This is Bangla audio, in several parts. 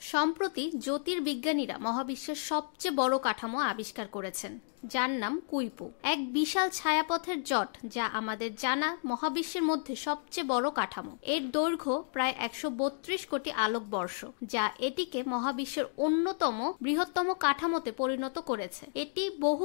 সম্প্রতি জ্যোতির্বিজ্ঞানীরা মহাবিশ্বের সবচেয়ে বড় কাঠামো আবিষ্কার করেছেন, যার নাম কুইপু। এক বিশাল ছায়াপথের জট যা আমাদের জানা মহাবিশ্বের মধ্যে সবচেয়ে বড় কাঠামো। এর দৈর্ঘ্য প্রায় 132 কোটি আলোকবর্ষ, যা এটিকে মহাবিশ্বের অন্যতম বৃহত্তম কাঠামোতে পরিণত করেছে। এটি বহু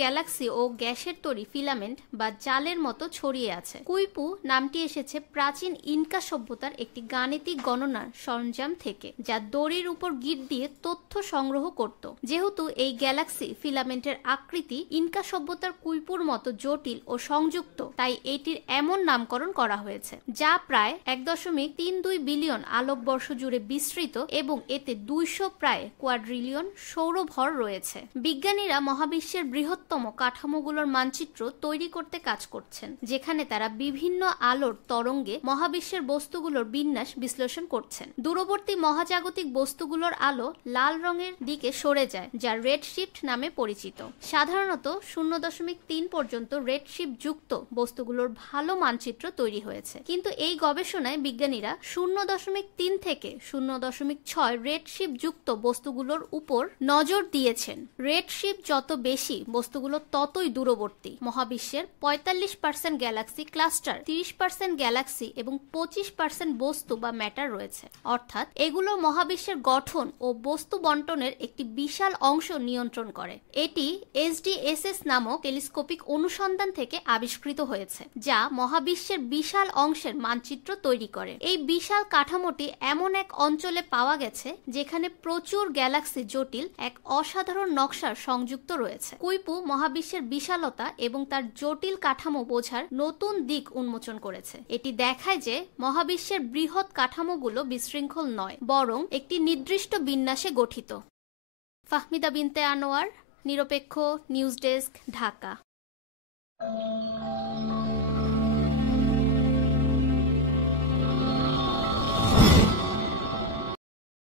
গ্যালাক্সি ও গ্যাসের তৈরি ফিলামেন্ট বা জালের মতো ছড়িয়ে আছে। কুইপু নামটি এসেছে প্রাচীন ইনকা সভ্যতার একটি গাণিতিক গণনার সরঞ্জাম থেকে, যা দড়ির উপর গিট দিয়ে তথ্য সংগ্রহ করত। যেহেতু এই গ্যালাক্সি ফিলামেন্টের আকৃতি ইনকা সভ্যতার কুইপুর মতো জটিল ও সংযুক্ত, তাই এটির এমন নামকরণ করা হয়েছে, যা প্রায় 1.32 বিলিয়ন আলোকবর্ষ জুড়ে বিস্তৃত এবং এতে 200 প্রায় কোয়াড্রিলিয়ন সৌরভর রয়েছে। বিজ্ঞানীরা মহাবিশ্বের বৃহত্তম কাঠামোগুলোর মানচিত্র তৈরি করতে কাজ করছেন, যেখানে তারা বিভিন্ন আলোর তরঙ্গে মহাবিশ্বের বস্তুগুলোর বিন্যাস বিশ্লেষণ করছেন। দূরবর্তী মহাজাগতিক বস্তুগুলোর আলো লাল রঙের দিকে সরে যায়, যা রেডশিফট নামে পরিচিত। সাধারণত 0.3 পর্যন্ত রেডশিফট যুক্ত বস্তুগুলোর ভালো মানচিত্র তৈরি হয়েছে, কিন্তু এই গবেষণায় বিজ্ঞানীরা 0.3 থেকে 0.6 রেডশিফট যুক্ত বস্তুগুলোর উপর নজর দিয়েছেন। রেডশিফট যত বেশি, বস্তুগুলো ততই দূরবর্তী। মহাবিশ্বের 45% গ্যালাক্সি ক্লাস্টার, 30% গ্যালাক্সি এবং 25% বস্তু বা ম্যাটার রয়েছে, অর্থাৎ এগুলো মহাবিশ্বের গঠন ও বস্তু বন্টনের একটি বিশাল অংশ নিয়ন্ত্রণ করে। এটি SDSS নামক টেলিস্কোপিক অনুসন্ধান থেকে আবিষ্কৃত হয়েছে, যা মহাবিশ্বের বিশাল অংশের মানচিত্র তৈরি করে। এই বিশাল কাঠামোটি এমন এক অঞ্চলে পাওয়া গেছে যেখানে প্রচুর গ্যালাক্সি জটিল এক অসাধারণ নকশার সংযুক্ত রয়েছে। কুইপু মহাবিশ্বের বিশালতা এবং তার জটিল কাঠামো বোঝার নতুন দিক উন্মোচন করেছে। এটি দেখায় যে মহাবিশ্বের বৃহৎ কাঠামোগুলো বিশৃঙ্খল নয়, বরং একটি নির্দিষ্ট বিন্যাসে গঠিত। ফাহমিদা বিনতে আনোয়ার, নিরপেক্ষ নিউজ ডেস্ক, ঢাকা।